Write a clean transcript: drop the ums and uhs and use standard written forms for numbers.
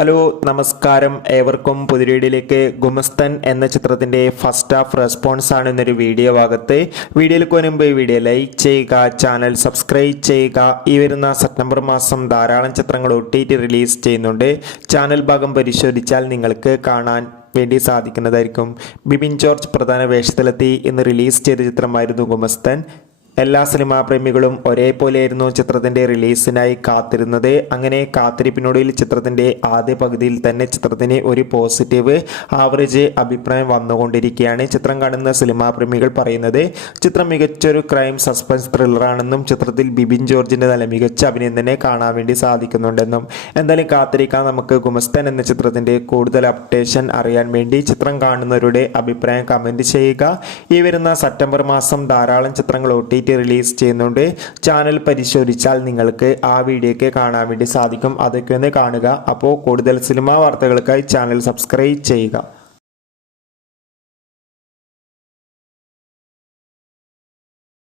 Hello നമസ്കാരം ഏവർക്കും പുതിയ ഗുമസ്തൻ എന്ന ചിത്രത്തിൻ്റെ ഫസ്റ്റ് ഹാഫ് റെസ്പോൺസ് ആണ് ഇന്നൊരു വീഡിയോ ഭാഗത്ത്. വീഡിയോയിൽ മുൻപ് ഈ വീഡിയോ ലൈക്ക് ചെയ്യുക, ചാനൽ സബ്സ്ക്രൈബ് ചെയ്യുക. ഈ വരുന്ന സെപ്റ്റംബർ മാസം ധാരാളം ചിത്രങ്ങൾ OTT റിലീസ് ചെയ്യുന്നുണ്ട്. ചാനൽ ഭാഗം പരിശോധിച്ചാൽ നിങ്ങൾക്ക് കാണാൻ വേണ്ടി സാധിക്കുന്നതായിരിക്കും. ബിബിൻ ജോർജ് പ്രധാന വേഷത്തിലെത്തി ഇന്ന് റിലീസ് ചെയ്ത ചിത്രമായിരുന്നു ഗുമസ്തൻ. എല്ലാ സിനിമാ പ്രേമികളും ഒരേപോലെയായിരുന്നു ചിത്രത്തിൻ്റെ റിലീസിനായി കാത്തിരുന്നത്. അങ്ങനെ കാത്തിരിപ്പിനൊടുവിൽ ചിത്രത്തിൻ്റെ ആദ്യ പകുതിയിൽ തന്നെ ചിത്രത്തിന് ഒരു പോസിറ്റീവ് ആവറേജ് അഭിപ്രായം വന്നുകൊണ്ടിരിക്കുകയാണ്. ചിത്രം കാണുന്ന സിനിമാ പ്രേമികൾ പറയുന്നത് ചിത്രം മികച്ചൊരു ക്രൈം സസ്പെൻസ് ത്രില്ലറാണെന്നും ചിത്രത്തിൽ ബിബിൻ ജോർജിൻ്റെ നല്ല മികച്ച അഭിനയം തന്നെ കാണാൻ വേണ്ടി സാധിക്കുന്നുണ്ടെന്നും. എന്തായാലും കാത്തിരിക്കാൻ നമുക്ക് ഗുമസ്തൻ എന്ന ചിത്രത്തിൻ്റെ കൂടുതൽ അപ്ഡേഷൻ അറിയാൻ വേണ്ടി ചിത്രം കാണുന്നവരുടെ അഭിപ്രായം കമൻറ്റ് ചെയ്യുക. ഈ വരുന്ന സെപ്റ്റംബർ മാസം ധാരാളം ചിത്രങ്ങൾ OTT റിലീസ് ചെയ്യുന്നുണ്ട്. ചാനൽ പരിശോധിച്ചാൽ നിങ്ങൾക്ക് ആ വീഡിയോയ്ക്ക് കാണാൻ വേണ്ടി സാധിക്കും. അതൊക്കെ ഒന്ന് കാണുക. അപ്പോൾ കൂടുതൽ സിനിമാ വാർത്തകൾക്കായി ചാനൽ സബ്സ്ക്രൈബ് ചെയ്യുക.